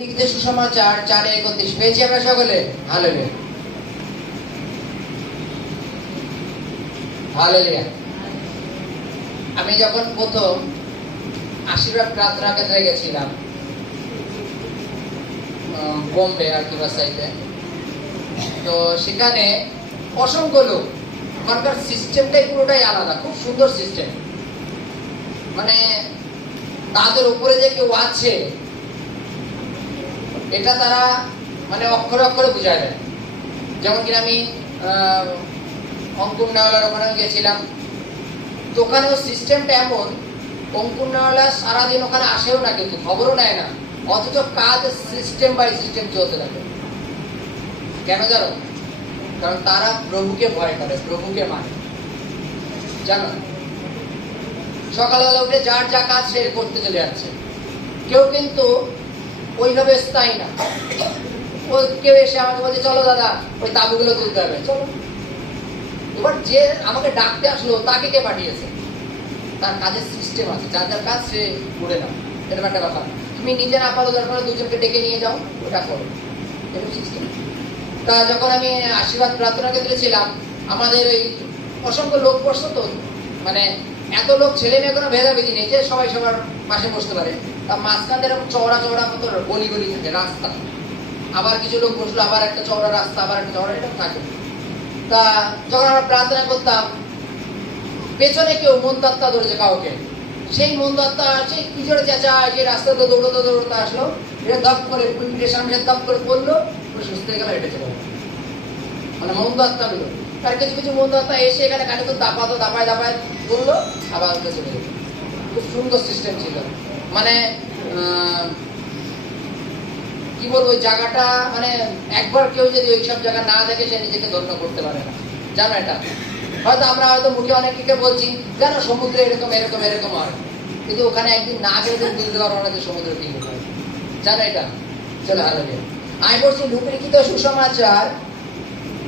লিখিত সুসমাচার 4:31 পেয়েছি আমরা সকলে। Hallelujah hallelujah. আমি যখন প্রথম আশীর্বাদ প্রার্থনা কেন্দ্রে গেছিলাম বোম্বে আর কি বাসাইতে, তো সেখানে অসংখ্য লোক, ওখানকার সিস্টেমটাই পুরোটাই আলাদা, খুব সুন্দর সিস্টেম। মানে তাদের উপরে যে কেউ আছে এটা তারা মানে অক্ষরে অক্ষরে বুঝায় দেয়। যেমন কিনা আমি অঙ্কুর নেওয়ালার ওখানে গেছিলাম, তো ওখানেও সিস্টেমটা এমন, অঙ্কুর নেওয়ালা সারাদিন ওখানে আসেও না, কিন্তু খবরও নেয় না, অথচ কাজ সিস্টেম বাই সিস্টেম চলতে থাকে। কেন জানো? কারণ তারা প্রভুকে ভয় করে, প্রভুকে মানে। জানো, সকালবেলা উঠে যার যা কাজ সে করতে চলে যাচ্ছে। কেউ কিন্তু ওইভাবে স্থায়ী না। ও কেউ এসে আমাকে বলছে চলো দাদা ওই তাবুগুলো তুলতে হবে, চলো। এবার যে আমাকে ডাকতে আসলো তাকে কে পাঠিয়েছে? তার কাজের সিস্টেম আছে, যার যার কাজ সে করে নাও, এরকম একটা ব্যাপার। তুমি নিজে না পারো, দরকার দুজনকে ডেকে নিয়ে যাও, ওটা করো, এরকম সিস্টেম। তা যখন আমি আশীর্বাদ প্রার্থনা কেন্দ্রে ছিলাম, আমাদের ওই অসংখ্য লোক বসতো, তো মানে এত লোক, ছেলে মেয়ে কোনো ভেদাভেদি নেই যে সবাই সবার পাশে বসতে পারে। তা মাঝখান দিয়ে এরকম চওড়া চওড়া মতো গলি গলি থাকে রাস্তা, আবার কিছু লোক বসলো, আবার একটা চওড়া রাস্তা, আবার একটা চওড়া, এরকম থাকে। তা যখন আমরা প্রার্থনা করতাম, পেছনে কেউ মন্দাত্মা ধরেছে কাউকে, সেই মন্দাত্মা সেই কি জোরে চেঁচায়, সেই রাস্তাতে দৌড়তে দৌড়তে আসলো, এটা দপ করে পিঠের সামনে দপ করে পড়লো, সুস্থ হয়ে গেল, হেঁটে চলে গেল। মানে মন্দাত্মা গুলো, তার কিছু কিছু মন্দাত্মা এসে এখানে কানে তো দাপায় দাপায় বললো, আবার উঠে চলে গেল। খুব সুন্দর সিস্টেম ছিল। মানে কি বলবো, ওই জায়গাটা মানে একবার কেউ যদি ওইসব জায়গা না দেখে সে নিজেকে ধন্য করতে পারে না। জানো এটা? হয়তো আমরা হয়তো মুখে অনেককে বলছি জানো সমুদ্রে এরকম এরকম এরকম হয়, কিন্তু ওখানে একদিন না গেলে তুমি বুঝতে পারো না যে সমুদ্র কি হয়। জানো এটা? চলো হালেলুয়া। আমি বলছি লিখিত সুসমাচার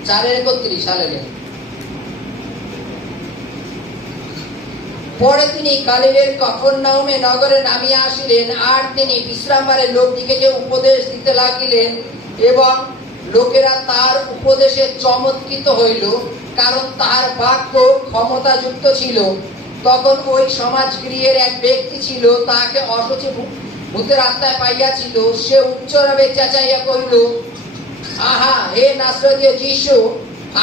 4:31 হালেলুয়া। পরে তিনি গালিলের কফরনাউমে নগরে নামিয়া আসিলেন, আর তিনি বিশ্রামবারের লোকদিগকে উপদেশ দিতে লাগিলেন, এবং লোকেরা তার উপদেশে চমৎকৃত হইল, কারণ তাহার বাক্য ক্ষমতাযুক্ত ছিল। তখন ওই সমাজগৃহের এক ব্যক্তি ছিল, তাহাকে অসুচি ভূতের আত্মায় পাইয়াছিল। সে উচ্চভাবে চেঁচাইয়া কহিল, আহা, হে নাসরতীয় যীশু,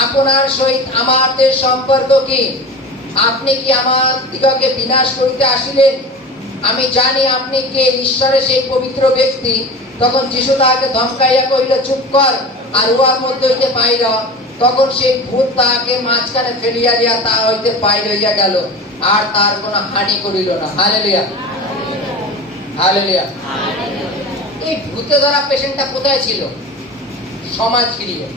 আপনার সহিত আমাদের সম্পর্ক কি? আপনি কি আমার দিগকে বিনাশ করিতে আসিলেন? আমি জানি আপনি কে, ঈশ্বরের সেই পবিত্র ব্যক্তি। তখন যীশু তাহাকে ধমকাইয়া কহিল, চুপ কর, আর উহার মধ্যে হইতে বাইর হ। তখন সেই ভূত তাহাকে মাঝখানে ফেলিয়া দিয়া তা হইতে বাইর হইয়া গেল, আর তার কোনো হানি করিল না। Hallelujah hallelujah. এই ভূতে ধরা পেশেন্টটা কোথায় ছিল? সমাজগৃহে,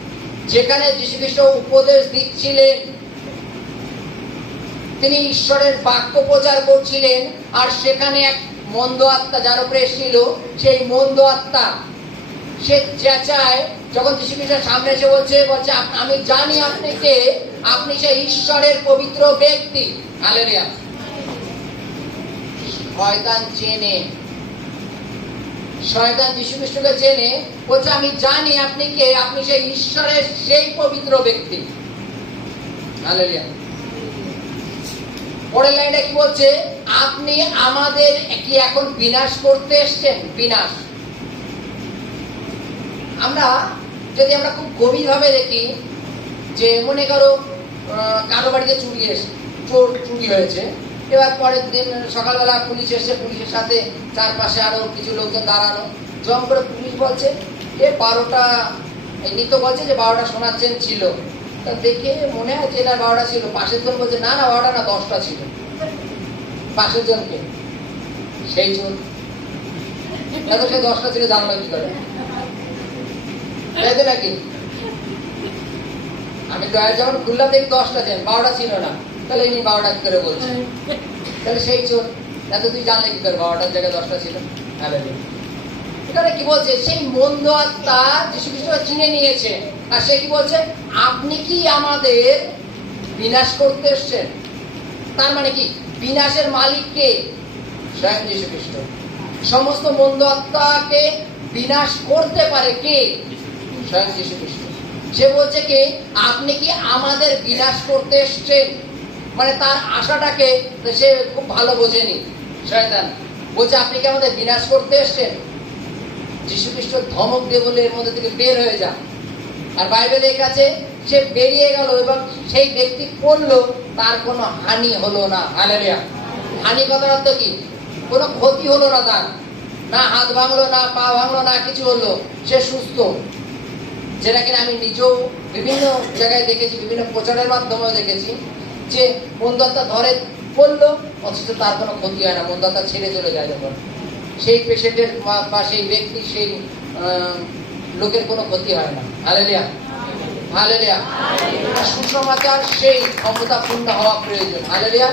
যেখানে যীশু খ্রিস্ট উপদেশ দিচ্ছিলেন, তিনি ঈশ্বরের বাক্য প্রচার করছিলেন, আর সেখানে এক মন্দ আত্মা যার উপরে এসেছিল, সেই মন্দ আত্মা সে চেঁচায়, যখন যীশু খ্রিস্টের সামনে এসে বলছে আমি জানি আপনি কে, আপনি সেই ঈশ্বরের পবিত্র ব্যক্তি। হালেলুয়া। শয়তান চেনে, শয়তান যীশু খ্রিস্টকে চেনে, বলছে আমি জানি আপনি কে, আপনি সেই ঈশ্বরের সেই পবিত্র ব্যক্তি। হালেলুয়া। পরের লাইনটা কি বলছে? আপনি আমাদের কি এখন বিনাশ করতে এসছেন? বিনাশ। আমরা যদি আমরা খুব গভীর ভাবে দেখি, যে মনে করো কারো বাড়িতে চুরি হয়েছে, এবার পরের দিন সকালবেলা পুলিশ এসে, পুলিশের সাথে চারপাশে আরো কিছু লোকজন দাঁড়ানো, জম করে পুলিশ বলছে এ 12টা, নিত বলছে যে 12টা সোনার চেন ছিল। তা দেখে মনে হয় যে না 12টা ছিল, পাশের জন বলছে না না 12টা না 10টা ছিল। পাশের জনকে সেই চোর, সে 10টা ছিল জানলো কি করে? তাই নাকি? আমি যখন খুললাম দেখি 10টা চেন, 12টা ছিল না, তাহলে ইনি 12টা কি করে বলছে? তাহলে সেই চোর, তাহলে তুই জানলে কি করে 12টার জায়গায় 10টা ছিল? এখানে কি বলছে? সেই মন্দ আত্মা যীশু খ্রিস্ট চিনে নিয়েছে, আর সে কি বলছে? আপনি কি আমাদের বিনাশ করতে এসছেন? তার মানে কি? বিনাশের মালিক কে? স্বয়ং যীশু খ্রিস্ট। সমস্ত মন্দ আত্মাকে বিনাশ করতে পারে কে? স্বয়ং যীশু খ্রিস্ট। সে বলছে কি, আপনি কি আমাদের বিনাশ করতে এসছেন? মানে তার আশাটাকে সে খুব ভালো বোঝেনি শয়তান। বলছে আপনি কি আমাদের বিনাশ করতে এসছেন? যীশু খ্রিস্ট ধমক দিয়ে বলে এর মধ্যে থেকে বের হয়ে যা। আর বাইবেলের কাছে সে বেরিয়ে গেল এবং সেই ব্যক্তি করলো, তার কোনো হানি হলো না। হালেলুয়া। হানি কথার অর্থ কি? কোনো ক্ষতি হলো না তার, না হাত ভাঙলো, না পা ভাঙলো, না কিছু হলো, সে সুস্থ। যেটা কিনা আমি নিজেও বিভিন্ন জায়গায় দেখেছি, বিভিন্ন প্রচারের মাধ্যমেও দেখেছি যে মন্দাত্মা ধরে পড়লো অথচ তার কোনো ক্ষতি হয় না, মন্দাত্মা ছেড়ে চলে যায় যখন। সেই পেশেন্টের বা সেই ব্যক্তি, সেই লোকের কোনো ক্ষতি হয় না। Hallelujah, hallelujah. সুসমাচার সেই ক্ষমতাপূর্ণ হওয়া প্রয়োজন। হালেলুয়া,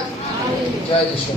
জয় যিশু।